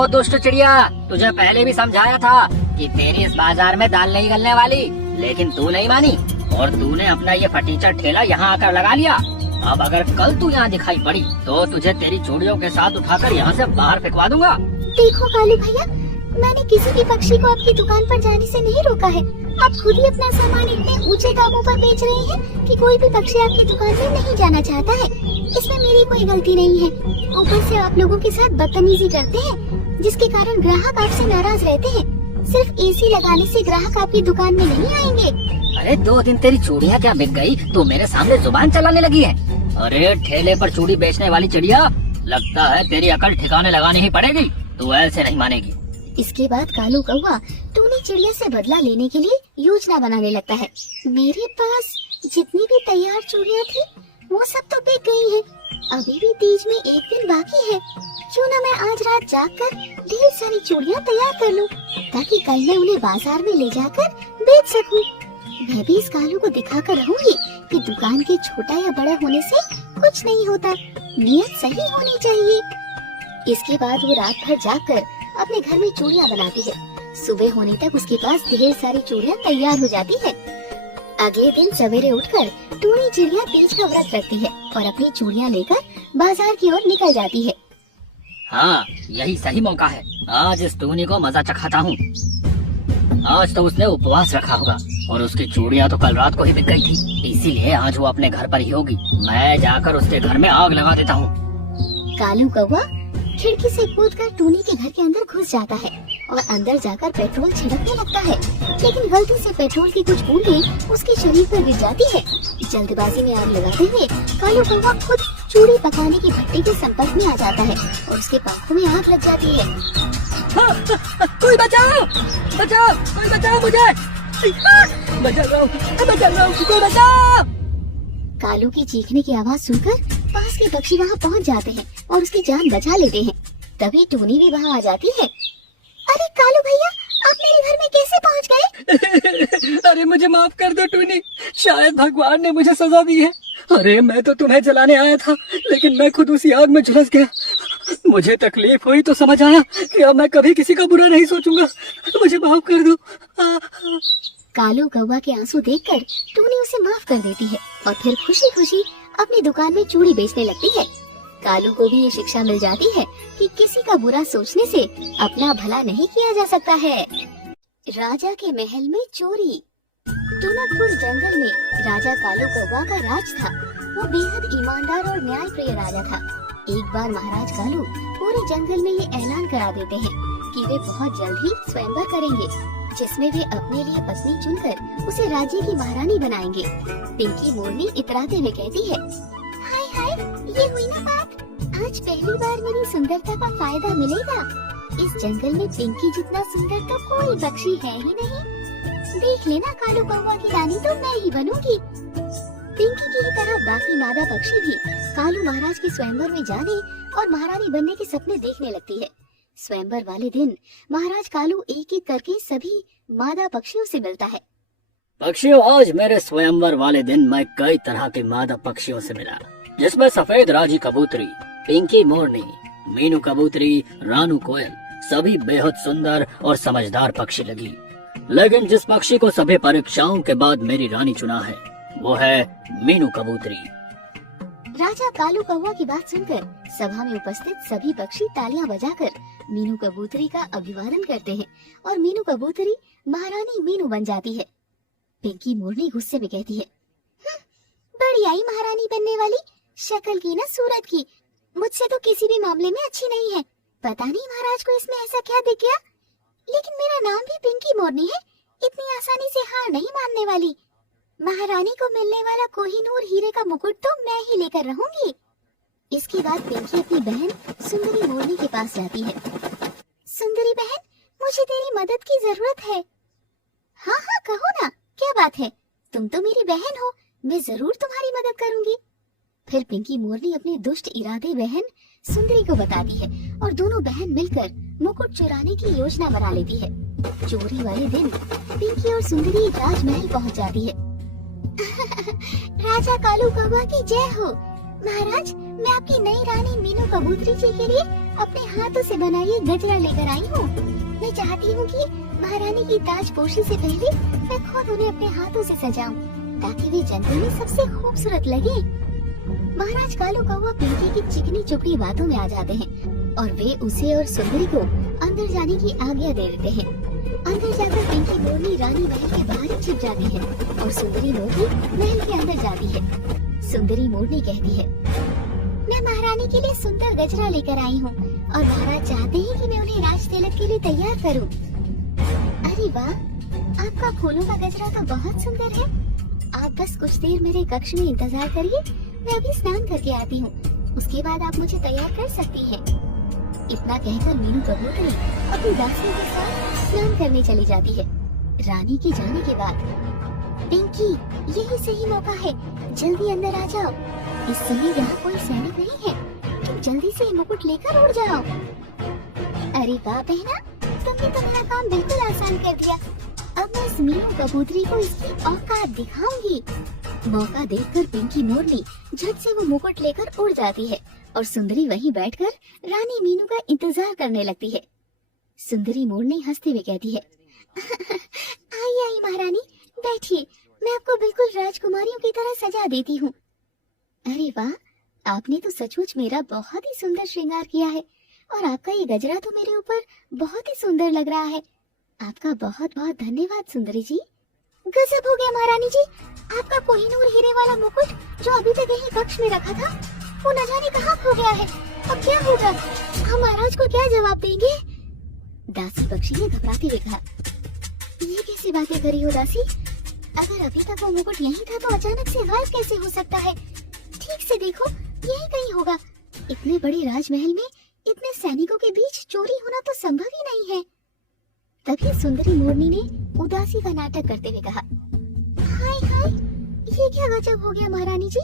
ओ दुष्ट चिड़िया, तुझे पहले भी समझाया था कि तेरी इस बाजार में दाल नहीं गलने वाली, लेकिन तू नहीं मानी और तूने अपना ये फटीचर ठेला यहाँ आकर लगा लिया। अब अगर कल तू यहाँ दिखाई पड़ी तो तुझे तेरी चूड़ियों के साथ उठाकर यहाँ से बाहर फेंकवा दूंगा। देखो कालू भैया, मैंने किसी भी पक्षी को आपकी दुकान पर जाने से नहीं रोका है। आप खुद ही अपना सामान इतने ऊंचे दामों पर बेच रहे हैं कि कोई भी पक्षी आपकी दुकान में नहीं जाना चाहता है। इसमें मेरी कोई गलती नहीं है। ऊपर से आप लोगों के साथ बदतमीजी करते हैं, जिसके कारण ग्राहक आपसे नाराज रहते हैं। सिर्फ एसी लगाने से ग्राहक आपकी दुकान में नहीं आएंगे। अरे 2 दिन तेरी चूड़ियाँ क्या बिक गई तो मेरे सामने जुबान चलाने लगी है। अरे ठेले पर चूड़ी बेचने वाली चिड़िया, लगता है तेरी अकल ठिकाने लगानी ही पड़ेगी, तू ऐसे नहीं मानेगी। इसके बाद कालू कौवा टूनी चिड़िया से बदला लेने के लिए योजना बनाने लगता है। मेरे पास जितनी भी तैयार चूड़ियाँ थी वो सब तो बिक गई हैं। अभी भी तीज में 1 दिन बाकी है। क्यों न मैं आज रात जागकर ढेर सारी चूड़ियाँ तैयार कर लूं, ताकि कल मैं उन्हें बाजार में ले जाकर बेच सकूं। मैं भी इस कालू को दिखाकर रहूंगी कि दुकान के छोटा या बड़ा होने से कुछ नहीं होता, नियत सही होनी चाहिए। इसके बाद वो रात भर जागकर अपने घर में चूड़ियाँ बनाती है। सुबह होने तक उसके पास ढेर सारी चूड़ियाँ तैयार हो जाती है। अगले दिन सवेरे उठकर टूनी चिड़िया तीज का व्रत रखती है और अपनी चूड़ियाँ लेकर बाजार की ओर निकल जाती है। हाँ, यही सही मौका है। आज इस टूनी को मजा चखाता हूँ। आज तो उसने उपवास रखा होगा और उसकी चूड़ियाँ तो कल रात को ही बिक गई थी, इसीलिए आज वो अपने घर पर ही होगी। मैं जाकर उसके घर में आग लगा देता हूँ। कालू कौवा खिड़की से कूदकर टूनी के घर के अंदर घुस जाता है और अंदर जाकर पेट्रोल छिड़कने लगता है, लेकिन गलती से पेट्रोल की कुछ बूंदें उसके शरीर पर गिर जाती है। जल्दबाजी में आग लगाते हुए कालू कौवा खुद चूड़ी पकाने की भट्टी के संपर्क में आ जाता है और उसके पंखों में आग लग जाती है। कोई बचाओ, बचाओ, कोई बचाओ मुझे, मैं जल रहा हूँ, कोई बचाओ। कालू की चीखने की आवाज सुनकर पास के पक्षी वहाँ पहुँच जाते हैं और उसकी जान बचा लेते हैं। तभी टूनी भी वहाँ आ जाती है। अरे कालू भैया, आप मेरे घर में कैसे पहुँच गए? अरे मुझे माफ कर दो टूनी, शायद भगवान ने मुझे सजा दी है। अरे मैं तो तुम्हें जलाने आया था, लेकिन मैं खुद उसी आग में झुलस गया। मुझे तकलीफ हुई तो समझ आया कि अब मैं कभी किसी का बुरा नहीं सोचूंगा। मुझे माफ कर दो। कालू कौवा के आंसू देखकर टूनी उसे माफ कर देती है और फिर खुशी खुशी अपनी दुकान में चूड़ी बेचने लगती है। कालू को भी ये शिक्षा मिल जाती है कि किसी का बुरा सोचने से अपना भला नहीं किया जा सकता है। राजा के महल में चोरी। टूनकपुर जंगल में राजा कालू कौवा का राज था। वो बेहद ईमानदार और न्यायप्रिय राजा था। एक बार महाराज कालू पूरे जंगल में ये ऐलान करा देते हैं कि वे बहुत जल्द ही स्वयंवर करेंगे, जिसमें वे अपने लिए पत्नी चुनकर उसे राज्य की महारानी बनाएंगे। पिंकी मोरनी इतराते हुए कहती है, हाय हाय, ये हुई ना बात। आज पहली बार मेरी सुंदरता का फायदा मिलेगा। इस जंगल में पिंकी जितना सुंदर तो कोई पक्षी है ही नहीं। देख लेना, कालू कौवा की रानी तो मैं ही बनूंगी। पिंकी की ही तरह बाकी मादा पक्षी भी कालू महाराज के स्वयंवर में जाने और महारानी बनने के सपने देखने लगती है। स्वयंवर वाले दिन महाराज कालू एक एक करके सभी मादा पक्षियों से मिलता है। पक्षियों, आज मेरे स्वयंवर वाले दिन मैं कई तरह के मादा पक्षियों से मिला, जिसमें सफेद राजी कबूतरी, पिंकी मोरनी, मीनू कबूतरी, रानू कोयल सभी बेहद सुंदर और समझदार पक्षी लगी। लेकिन जिस पक्षी को सभी परीक्षाओं के बाद मेरी रानी चुना है वो है मीनू कबूतरी। राजा कालू कौवा की बात सुनकर सभा में उपस्थित सभी पक्षी तालियां बजाकर मीनू कबूतरी का अभिवादन करते हैं और मीनू कबूतरी महारानी मीनू बन जाती है। पिंकी मोरनी गुस्से में कहती है, बड़ी आई महारानी बनने वाली, शक्ल की ना सूरत की, मुझसे तो किसी भी मामले में अच्छी नहीं है। पता नहीं महाराज को इसमें ऐसा क्या दिख गया, लेकिन मेरा नाम भी पिंकी मोरनी है, इतनी आसानी से हार नहीं मानने वाली। महारानी को मिलने वाला कोहिनूर हीरे का मुकुट तो मैं ही लेकर रहूंगी। इसके बाद पिंकी अपनी बहन सुंदरी मोरनी के पास जाती है। सुंदरी बहन, मुझे तेरी मदद की जरूरत है। हाँ हाँ कहो ना, क्या बात है, तुम तो मेरी बहन हो, मैं जरूर तुम्हारी मदद करूंगी। फिर पिंकी मोरनी अपने दुष्ट इरादे बहन सुंदरी को बताती है और दोनों बहन मिलकर मुकुट चुराने की योजना बना लेती है। चोरी वाले दिन पिंकी और सुंदरी राजमहल पहुंच जाती है। राजा कालू कौवा की जय हो। महाराज, मैं आपकी नई रानी मीनू कबूतरी जी के लिए अपने हाथों से बनाई गजरा लेकर आई हूँ। मैं चाहती हूँ कि महारानी की ताजपोशी से पहले मैं खुद उन्हें अपने हाथों से सजाऊं, ताकि वे जनता में सबसे खूबसूरत लगे। महाराज कालू कौवा पिंकी की चिकनी चुपड़ी बातों में आ जाते हैं और वे उसे और सुंदरी को अंदर जाने की आज्ञा दे देते हैं। अंदर जाकर पिंकी मोरनी रानी महल के बाहर ही छिप जाती है और सुंदरी मोरनी महल के अंदर जाती है। सुंदरी मोरनी कहती है, मैं महारानी के लिए सुंदर गजरा लेकर आई हूँ और महाराज चाहते हैं कि मैं उन्हें राज तिलक के लिए तैयार करूँ। अरे वाह, आपका फूलों का गजरा तो बहुत सुंदर है। आप बस कुछ देर मेरे कक्ष में इंतजार करिए, मैं अभी स्नान करके आती हूँ। उसके बाद आप मुझे तैयार कर सकती हैं। इतना कहकर मीनू कबूतरी अपनी दासियों के साथ स्नान करने चली जाती है। रानी के जाने के बाद, पिंकी, यही सही मौका है, जल्दी अंदर आ जाओ। इस समय यहाँ कोई सैनिक नहीं है, तुम जल्दी से ये मुकुट लेकर उड़ जाओ। अरे वाह बहना, तुमने तो मेरा काम बिल्कुल आसान कर दिया। अब मैं इस मीनू कबूतरी को इसकी औकात दिखाऊंगी। मौका देखकर पिंकी मोरनी झट से वो मुकुट लेकर उड़ जाती है और सुंदरी वहीं बैठकर रानी मीनू का इंतजार करने लगती है। सुंदरी मोरनी हंसते हुए कहती है, आइए आइए महारानी, बैठिए, मैं आपको बिल्कुल राजकुमारियों की तरह सजा देती हूँ। अरे वाह, आपने तो सचमुच मेरा बहुत ही सुंदर श्रृंगार किया है और आपका ये गजरा तो मेरे ऊपर बहुत ही सुंदर लग रहा है। आपका बहुत बहुत धन्यवाद सुंदरी जी। गजब हो गया महारानी जी, आपका कोहिनूर हीरे वाला मुकुट जो अभी तक यहीं कक्ष में रखा था, वो न जाने कहाँ खो गया है। अब क्या होगा, हम महाराज को क्या जवाब देंगे? दासी पक्षी ने घबराते हुए कहा, ये कैसी बातें करी हो दासी? अगर अभी तक वो मुकुट यहीं था तो अचानक से गायब कैसे हो सकता है? ठीक से देखो, यही कहीं होगा। इतने बड़े राजमहल में इतने सैनिकों के बीच चोरी होना तो संभव ही नहीं है। तभी सुंदरी मोरनी ने उदासी का नाटक करते हुए कहा, हाय हाय, ये क्या गजब हो गया महारानी जी,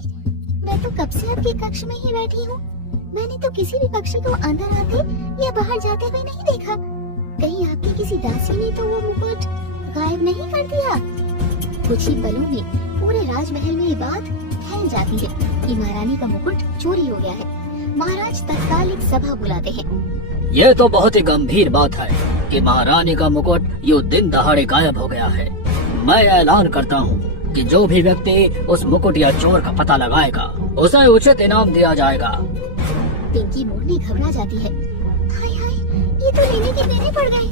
मैं तो कब से आपके कक्ष में ही बैठी हूँ। मैंने तो किसी भी पक्षी को अंदर आते या बाहर जाते हुए नहीं देखा। कहीं आपकी किसी दासी ने तो वो मुकुट गायब नहीं कर दिया? कुछ ही पलों में पूरे राजमहल में ये बात फैल जाती है कि महारानी का मुकुट चोरी हो गया है। महाराज तत्काल एक सभा बुलाते हैं। ये तो बहुत ही गंभीर बात है कि महारानी का मुकुट यूं दिन दहाड़े गायब हो गया है। मैं ऐलान करता हूँ कि जो भी व्यक्ति उस मुकुट या चोर का पता लगाएगा, उसे उचित इनाम दिया जाएगा। पिंकी मोरनी घबरा जाती है, हाय हाय, ये तो लेने के देने पड़ गए।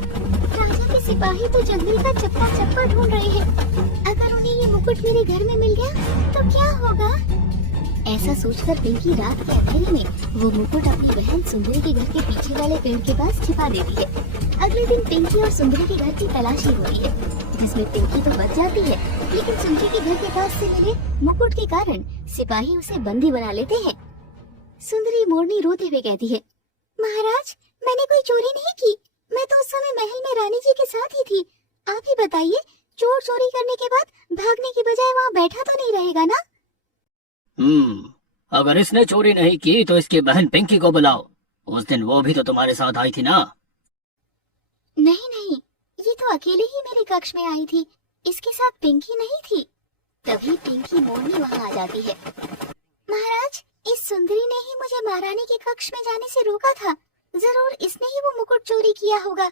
राजा के सिपाही तो जंगल का चप्पा चप्पा ढूंढ रहे हैं। अगर उन्हें ये मुकुट मेरे घर में मिल गया तो क्या होगा? ऐसा सोचकर पिंकी रात के अंधेरे में वो मुकुट अपनी बहन सुंदरी के घर के पीछे वाले पेड़ के पास छिपा देती है। अगले दिन पिंकी और सुंदरी के घर की तलाशी होती है, जिसमें पिंकी तो बच जाती है, लेकिन सुंदरी के घर के पास से मिले मुकुट के कारण सिपाही उसे बंदी बना लेते हैं। सुंदरी मोरनी रोते हुए कहती है, महाराज, मैंने कोई चोरी नहीं की, मैं तो उस समय महल में रानी जी के साथ ही थी। आप ही बताइए, चोर चोरी करने के बाद भागने की बजाय वहाँ बैठा तो नहीं रहेगा ना? अगर इसने चोरी नहीं की तो इसकी बहन पिंकी को बुलाओ। उस दिन वो भी तो तुम्हारे साथ आई थी ना? नहीं नहीं, ये तो अकेले ही मेरे कक्ष में आई थी, इसके साथ पिंकी नहीं थी। तभी पिंकी मोरनी वहाँ आ जाती है। महाराज, इस सुंदरी ने ही मुझे महारानी के कक्ष में जाने से रोका था। जरूर इसने ही वो मुकुट चोरी किया होगा।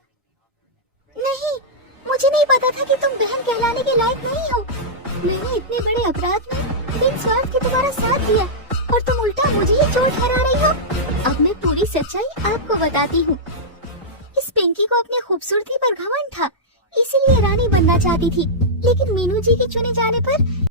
नहीं, मुझे नहीं पता था कि तुम बहन कहलाने के लायक नहीं हो। मैंने इतने बड़े अपराध में बिन स्वार्थ के तुम्हारा साथ दिया और तुम उल्टा मुझे ही चोर ठहरा रही हो। अब मैं पूरी सच्चाई आपको बताती हूँ। इस पिंकी को अपनी खूबसूरती पर घमंड था, इसीलिए रानी बनना चाहती थी, लेकिन मीनू जी के चुने जाने पर